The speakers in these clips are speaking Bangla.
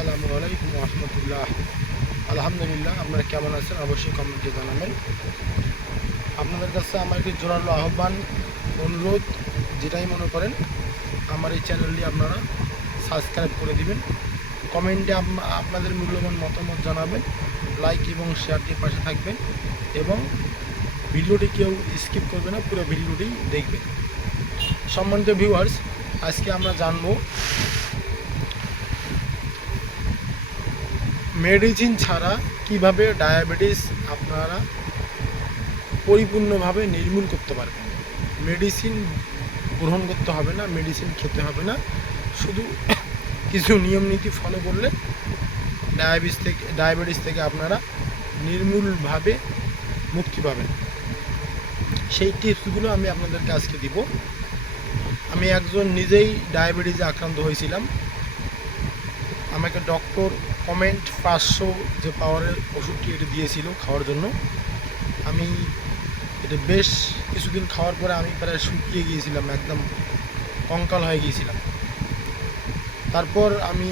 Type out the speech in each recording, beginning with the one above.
আসসালামু আলাইকুম রহমতুল্লাহ। আলহামদুলিল্লাহ, আপনারা কেমন আছেন অবশ্যই কমেন্টে জানাবেন। আপনাদের কাছে আমার একটি জোরালো আহ্বান, অনুরোধ, যেটাই মনে করেন আমার এই চ্যানেলটি আপনারা সাবস্ক্রাইব করে দিবেন। কমেন্টে আপনাদের মূল্যবান মতামত জানাবেন, লাইক এবং শেয়ার দিয়ে পাশে থাকবেন এবং ভিডিওটি কেউ স্কিপ করবে না, পুরো ভিডিওটি দেখবেন। সম্মানিত ভিউয়ার্স, আজকে আমরা জানবো মেডিসিন ছাড়া কিভাবে ডায়াবেটিস আপনারা পরিপূর্ণভাবে নির্মূল করতে পারবেন। মেডিসিন গ্রহণ করতে হবে না, মেডিসিন খেতে হবে না, শুধু কিছু নিয়ম নীতি ফলো করলে ডায়াবেটিস থেকে আপনারা নির্মূলভাবে মুক্তি পাবেন। সেই টিপসগুলো আমি আপনাদেরকে আজকে দিব। আমি একজন নিজেই ডায়াবেটিসে আক্রান্ত হয়েছিলাম। আমাকে ডক্টর কমেন্ট 500 যে পাওয়ারের ওষুধটি এটি দিয়েছিল খাওয়ার জন্য। আমি এটা বেশ কিছুদিন খাওয়ার পরে আমি প্রায় শুকিয়ে গিয়েছিলাম, একদম কঙ্কাল হয়ে গিয়েছিলাম। তারপর আমি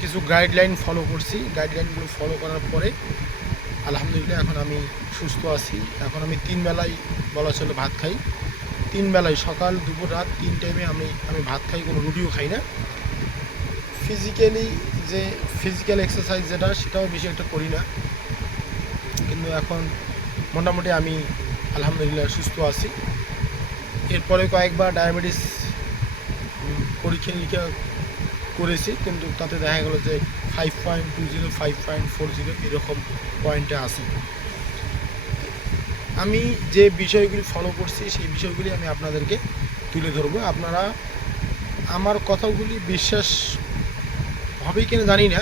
কিছু গাইডলাইন ফলো করছি। গাইডলাইনগুলো ফলো করার পরে আলহামদুলিল্লাহ এখন আমি সুস্থ আছি। এখন আমি 3 বেলায় বলা চলে ভাত খাই। 3 বেলায়, সকাল দুপুর রাত 3 টাইমে আমি ভাত খাই, কোনো রুটিও খাই না। ফিজিক্যাল এক্সারসাইজ সেটাও বেশি একটা করি না, কিন্তু এখন মোটামুটি আমি আলহামদুলিল্লাহ সুস্থ আছি। এরপরে কয়েকবার ডায়াবেটিস পরীক্ষা নিরীক্ষা করেছি, কিন্তু তাতে দেখা গেল যে 5.20 5.40 এরকম পয়েন্টে আসি। আমি যে বিষয়গুলি ফলো করছি সেই বিষয়গুলি আমি আপনাদেরকে তুলে ধরবো। আপনারা আমার কথাগুলি বিশ্বাস হবে কিনা জানি না,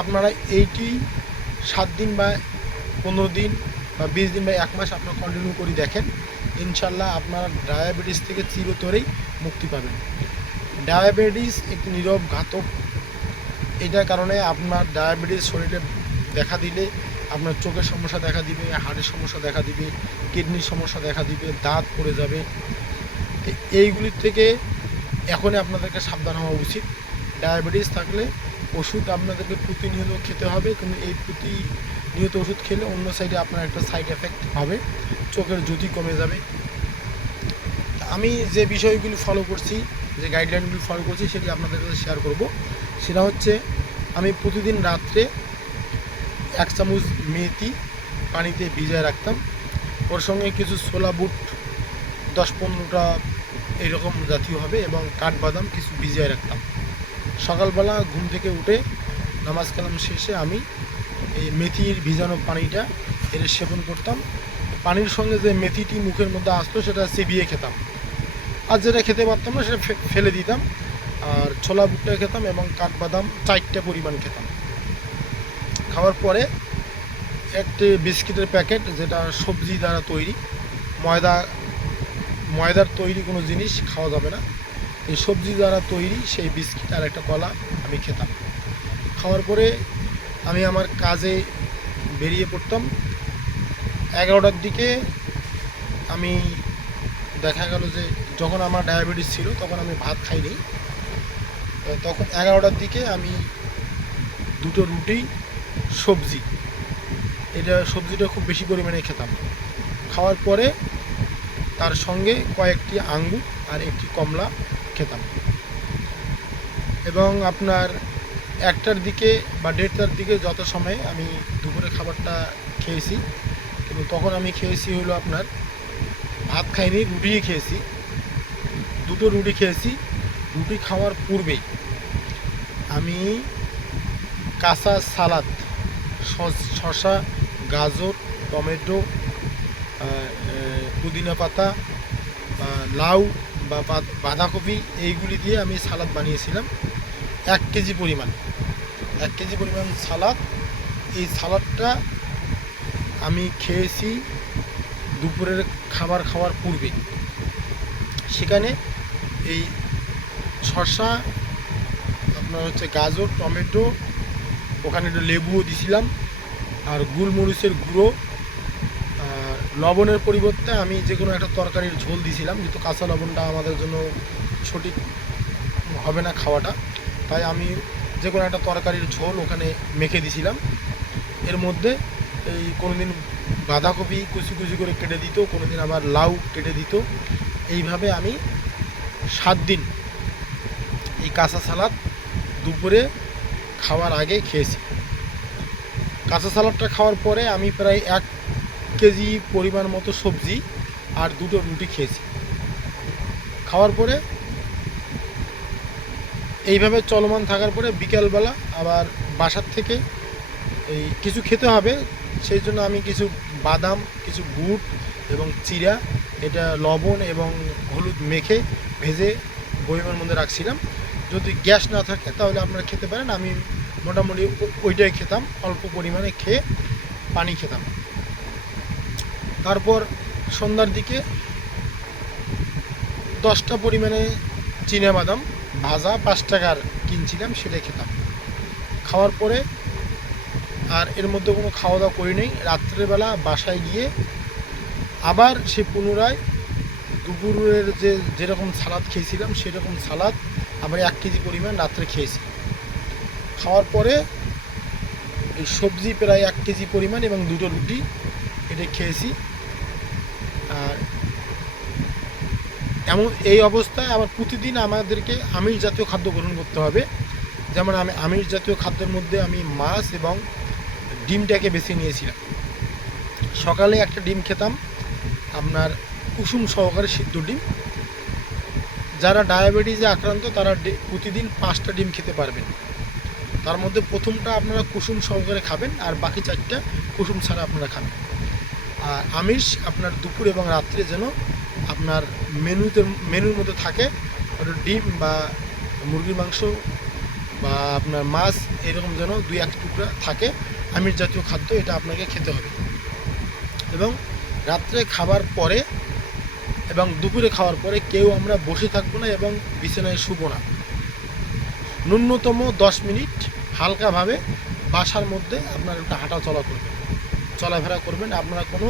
আপনারা এইটি 7 দিন বা 15 দিন বা 20 দিন বা 1 মাস আপনারা কন্টিনিউ করে দেখেন, ইনশাল্লাহ আপনারা ডায়াবেটিস থেকে চিরতরেই মুক্তি পাবেন। ডায়াবেটিস একটি নীরব ঘাতক। এটার কারণে আপনার ডায়াবেটিস শরীরে দেখা দিলে আপনার চোখের সমস্যা দেখা দিবে, হাড়ের সমস্যা দেখা দিবে, কিডনির সমস্যা দেখা দিবে, দাঁত পড়ে যাবে। এইগুলির থেকে এখনই আপনাদেরকে সাবধান হওয়া উচিত। ডায়াবেটিস থাকলে ওষুধ আপনাদেরকে প্রতিনিয়ত খেতে হবে, কিন্তু এই প্রতিনিয়ত ওষুধ খেলে অন্য সাইডে আপনার একটা সাইড এফেক্ট হবে, চোখের জ্যোতি কমে যাবে। আমি যে বিষয়গুলি ফলো করছি, যে গাইডলাইনগুলি ফলো করছি, সেটি আপনাদের কাছে শেয়ার করব। সেটা হচ্ছে, আমি প্রতিদিন রাত্রে 1 চামচ মেথি পানিতে ভিজায় রাখতাম, ওর সঙ্গে কিছু ছোলা বুট 10-15টা এইরকম জাতীয় হবে এবং কাঠবাদাম কিছু ভিজিয়ে রাখতাম। সকালবেলা ঘুম থেকে উঠে নামাজ কালাম শেষে আমি এই মেথির ভিজানো পানিটা এর সেবন করতাম। পানির সঙ্গে যে মেথিটি মুখের মধ্যে আসতো সেটা চিবিয়ে খেতাম, আর যেটা খেতে পারতাম না সেটা ফেলে দিতাম। আর ছোলা বুটটা খেতাম এবং কাঠবাদাম 4টা পরিমাণ খেতাম। খাওয়ার পরে একটি বিস্কিটের প্যাকেট, যেটা সবজি দ্বারা তৈরি, ময়দার তৈরি কোনো জিনিস খাওয়া যাবে না, এই সবজি দ্বারা তৈরি সেই বিস্কিট আর একটা কলা আমি খেতাম। খাওয়ার পরে আমি আমার কাজে বেরিয়ে পড়তাম। 11টার দিকে আমি দেখা গেল যে যখন আমার ডায়াবেটিস ছিল তখন আমি ভাত খাইনি, তখন 11টার দিকে আমি 2টো রুটি সবজি, সবজিটা খুব বেশি পরিমাণে খেতাম। খাওয়ার পরে তার সঙ্গে কয়েকটি আঙ্গুর আর একটি কমলা খেতাম। এবং আপনার 1টার দিকে বা 1:30টার দিকে যত সময়ে আমি দুপুরে খাবারটা খেয়েছি, কিন্তু তখন আমি খেয়েছি হলো আপনার ভাত খাইনি, রুটিই খেয়েছি। 2টো রুটি খেয়েছি। রুটি খাওয়ার পূর্বেই আমি কাঁচা সালাদ, শসা, গাজর, টমেটো, পুদিনা পাতা, লাউ বা বাঁধাকপি, এইগুলি দিয়ে আমি সালাদ বানিয়েছিলাম 1 কেজি পরিমাণ। 1 কেজি পরিমাণ সালাদ। এই সালাদটা আমি খেয়েছি দুপুরের খাবার খাওয়ার পূর্বে। সেখানে এই শসা, আপনার হচ্ছে গাজর, টমেটো, ওখানে একটু লেবুও দিছিলাম, আর গোলমরিচের গুঁড়ো, লবণের পরিবর্তে আমি যে কোনো একটা তরকারির ঝোল দিছিলাম, যেহেতু কাঁচা লবণটা আমাদের জন্য সঠিক হবে না খাওয়াটা, তাই আমি যে কোনো একটা তরকারির ঝোল ওখানে মেখে দিয়েছিলাম। এর মধ্যে এই কোনো দিন বাঁধাকপি কুচি কুচি করে কেটে দিত, কোনো দিন আবার লাউ কেটে দিত। এইভাবে আমি 7 দিন এই কাঁচা সালাদ দুপুরে খাওয়ার আগে খেয়েছি। কাঁচা সালাদটা খাওয়ার পরে আমি প্রায় 1 কেজি পরিমাণ মতো সবজি আর 2টো রুটি খেয়েছি। খাওয়ার পরে এইভাবে চলমান থাকার পরে বিকালবেলা আবার বাসার থেকে এই কিছু খেতে হবে, সেই জন্য আমি কিছু বাদাম, কিছু বুট এবং চিড়া, এটা লবণ এবং হলুদ মেখে ভেজে বয়মের মধ্যে রাখছিলাম। যদি গ্যাস না থাকে তাহলে আপনারা খেতে পারেন। আমি মোটামুটি ওইটাই খেতাম, অল্প পরিমাণে খেয়ে পানি খেতাম। তারপর সন্ধ্যার দিকে 10টা পরিমাণে বাদাম ভাজা 5 টাকার কিনছিলাম, সেটাই খেতাম। খাওয়ার পরে আর এর মধ্যে কোনো খাওয়া দাওয়া করি নেই। রাত্রেবেলা বাসায় গিয়ে আবার সে পুনরায় দুপুরের যেরকম সালাদ খেয়েছিলাম সেরকম সালাদ আবার 1 কেজি পরিমাণ রাত্রে খেয়েছি। খাওয়ার পরে এই সবজি প্রায় 1 কেজি পরিমাণ এবং 2টো রুটি এটা খেয়েছি। আর এই অবস্থায় আবার প্রতিদিন আমাদেরকে আমিষ জাতীয় খাদ্য গ্রহণ করতে হবে। যেমন আমি আমিষ জাতীয় খাদ্যের মধ্যে আমি মাছ এবং ডিমটাকে বেছে নিয়েছিলাম। সকালে একটা ডিম খেতাম, আপনার কুসুম সহকারে সিদ্ধ ডিম। যারা ডায়াবেটিসে আক্রান্ত তারা প্রতিদিন 5টা ডিম খেতে পারবেন। তার মধ্যে প্রথমটা আপনারা কুসুম সহকারে খাবেন আর বাকি 4টা কুসুম ছাড়া আপনারা খাবেন। আর আমিষ আপনার দুপুর এবং রাত্রে যেন আপনার মেনুর মধ্যে থাকে, ওটা ডিম বা মুরগির মাংস বা আপনার মাছ এরকম যেন 2-1 টুকরা থাকে আমিষ জাতীয় খাদ্য, এটা আপনাকে খেতে হবে। এবং রাত্রে খাবার পরে এবং দুপুরে খাওয়ার পরে কেউ আমরা বসে থাকবো না এবং বিছানায় শুবো না। ন্যূনতম 10 মিনিট হালকাভাবে বাসার মধ্যে আপনার একটা চলাফেরা করবেন। আপনারা কোনো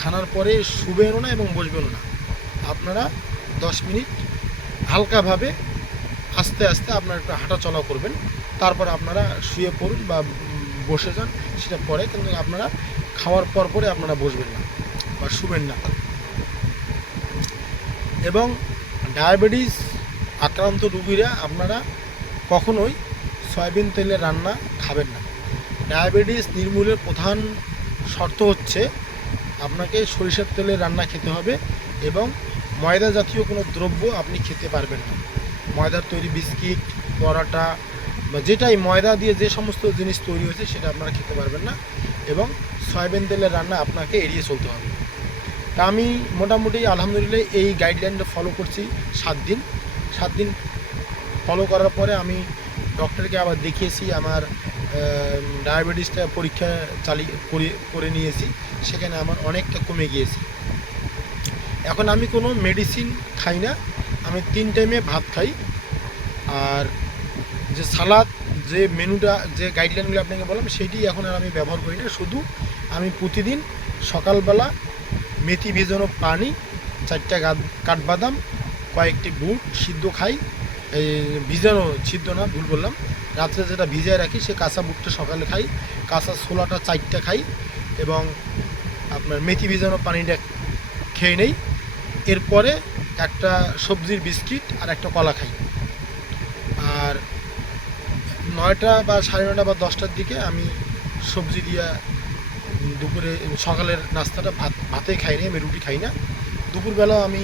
খানার পরে শুবেনও না এবং বসবেনও না। আপনারা 10 মিনিট হালকাভাবে আস্তে আস্তে আপনারা একটু হাঁটা চলা করবেন। তারপর আপনারা শুয়ে পড়ুন বা বসে যান, সেটা পরে, কিন্তু আপনারা খাওয়ার পরে আপনারা বসবেন না বা শুবেন না। এবং ডায়াবেটিস আক্রান্ত রোগীরা আপনারা কখনোই সয়াবিন তেলে রান্না খাবেন না। ডায়াবেটিস নির্মূলের প্রধান শর্ত হচ্ছে আপনাকে সরিষার তেলে রান্না খেতে হবে এবং ময়দা জাতীয় কোনো দ্রব্য আপনি খেতে পারবেন না। ময়দার তৈরি বিস্কিট, পরোটা বা যেটাই ময়দা দিয়ে যে সমস্ত জিনিস তৈরি হয়েছে সেটা আপনারা খেতে পারবেন না এবং সয়াবিন তেলের রান্না আপনাকে এড়িয়ে চলতে হবে। তা আমি মোটামুটি আলহামদুলিল্লাহ এই গাইডলাইনটা ফলো করছি 7 দিন ফলো করার পরে আমি ডক্টরকে আবার দেখিয়েছি, আমার ডায়াবেটিসটা পরীক্ষা করে নিয়েছি, সেখানে আমার অনেকটা কমে গিয়েছে। এখন আমি কোনো মেডিসিন খাই না, আমি 3 টাইমে ভাত খাই। আর যে সালাদ, যে মেনুটা, যে গাইডলাইনগুলো আপনাকে বললাম সেইটি এখন আর আমি ব্যবহার করি না। শুধু আমি প্রতিদিন সকালবেলা মেথি ভেজানো পানি, 4টা কাঠবাদাম, কয়েকটি বুট সিদ্ধ খাই। এই ভিজানো, সিদ্ধ না, ভুল বললাম, রাত্রে যেটা ভিজায় রাখি সে কাঁচা বুটটা সকালে খাই, কাঁচা ছোলাটা 4টা খাই এবং আপনার মেথি ভেজানো পানিটা খেয়ে নেই। এরপরে একটা সবজির বিস্কিট আর একটা কলা খাই। আর 9টা বা 9:30 বা 10টার দিকে আমি সবজি দিয়া দুপুরে সকালের নাস্তাটা ভাতেই খাই না, আমি রুটি খাই না। দুপুরবেলা আমি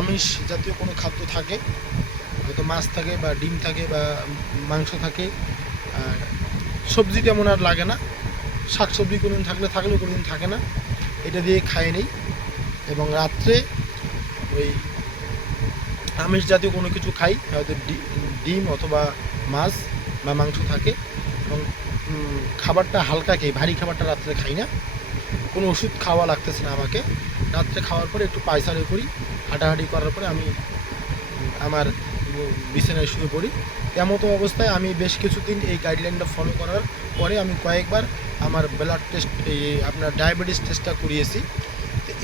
আমিষ জাতীয় কোনো খাদ্য থাকে, হয়তো মাছ থাকে বা ডিম থাকে বা মাংস থাকে। আর সবজি তেমন আর লাগে না, শাকসবজি কোনোদিন থাকলেও কোনোদিন থাকে না, এটা দিয়ে খাই নেই। এবং রাত্রে ওই আমিষ জাতীয় কোনো কিছু খাই, হয়তো ডিম অথবা মাছ বা মাংস থাকে। এবং খাবারটা হালকা খেয়ে, ভারী খাবারটা রাত্রে খাই না। কোনো ওষুধ খাওয়া লাগতেছে না আমাকে। রাত্রে খাওয়ার পরে একটু পায়চারি করি, হাঁটাহাঁটি করার পরে আমি আমার বিছানায় শুয়ে পড়ি। এমতো অবস্থায় আমি বেশ কিছুদিন এই গাইডলাইনটা ফলো করার পরে আমি কয়েকবার আমার ব্লাড টেস্ট, আপনার ডায়াবেটিস টেস্টটা করিয়েছি।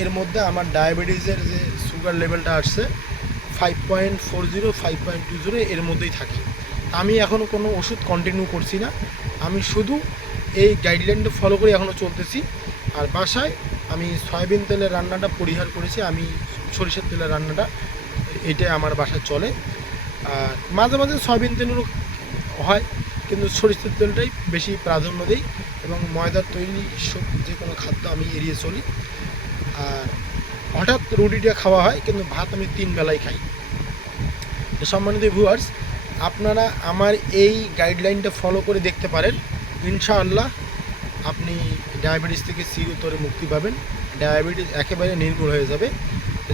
এর মধ্যে আমার ডায়াবেটিসের যে সুগার লেভেলটা আসছে 5.40 5.20 এর মধ্যেই থাকে। আমি এখনও কোনো ওষুধ কন্টিনিউ করছি না, আমি শুধু এই গাইডলাইনটা ফলো করে এখনও চলতেছি। আর বাসায় আমি সয়াবিন তেলের রান্নাটা পরিহার করেছি, আমি সরিষার তেলের রান্নাটা এটাই আমার বাসায় চলে। আর মাঝে মাঝে সয়াবিন তেলেরও হয়, কিন্তু সরিষার তেলটাই বেশি প্রাধান্য দিই, এবং ময়দার তৈরি সব যে কোনো খাদ্য আমি এড়িয়ে চলি। আর হঠাৎ রুটিটা খাওয়া হয়, কিন্তু ভাত আমি 3 বেলায় খাই। তো সম্মানিত ভিউয়ার্স, আপনারা আমার এই গাইডলাইনটা ফলো করে দেখতে পারেন, ইনশাআল্লাহ আপনি ডায়াবেটিস থেকে চিরতরে মুক্তি পাবেন, ডায়াবেটিস একেবারে নির্মূল হয়ে যাবে।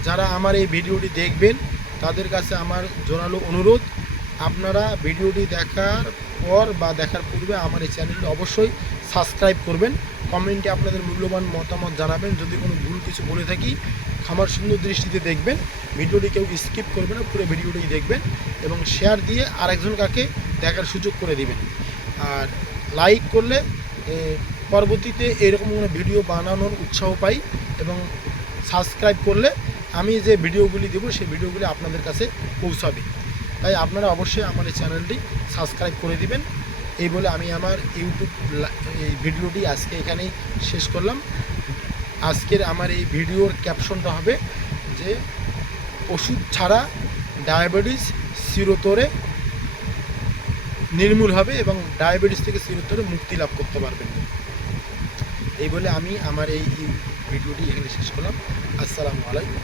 যারা আমার এই ভিডিওটি দেখবেন তাদের কাছে আমার জোরালো অনুরোধ, আপনারা ভিডিওটি দেখার পর বা দেখার পূর্বে আমার এই চ্যানেলটি অবশ্যই সাবস্ক্রাইব করবেন, কমেন্টে আপনাদের মূল্যবান মতামত জানাবেন। যদি কোনো ভুল কিছু বলে থাকি ক্ষমার সুন্দর দৃষ্টিতে দেখবেন, ভিডিওটি কেউ স্কিপ করবে না, পুরো ভিডিওটি দেখবেন এবং শেয়ার দিয়ে আরেকজন কাকে দেখার সুযোগ করে দিবেন। আর লাইক করলে পরবর্তীতে এরকম কোনো ভিডিও বানানোর উৎসাহ পাই, এবং সাবস্ক্রাইব করলে আমি যে ভিডিওগুলি দেবো সেই ভিডিওগুলি আপনাদের কাছে পৌঁছাবে। তাই আপনারা অবশ্যই আমার এই চ্যানেলটি সাবস্ক্রাইব করে দিবেন। এই বলে আমি আমার ইউটিউব এই ভিডিওটি আজকে এখানেই শেষ করলাম। আজকের আমার এই ভিডিওর ক্যাপশনটা হবে যে ওষুধ ছাড়া ডায়াবেটিস চিরতরে নির্মূল হবে এবং ডায়াবেটিস থেকে চিরতরে মুক্তি লাভ করতে পারবেন। এই বলে আমি আমার এই ভিডিওটি এখানে শেষ করলাম। আসসালামু আলাইকুম।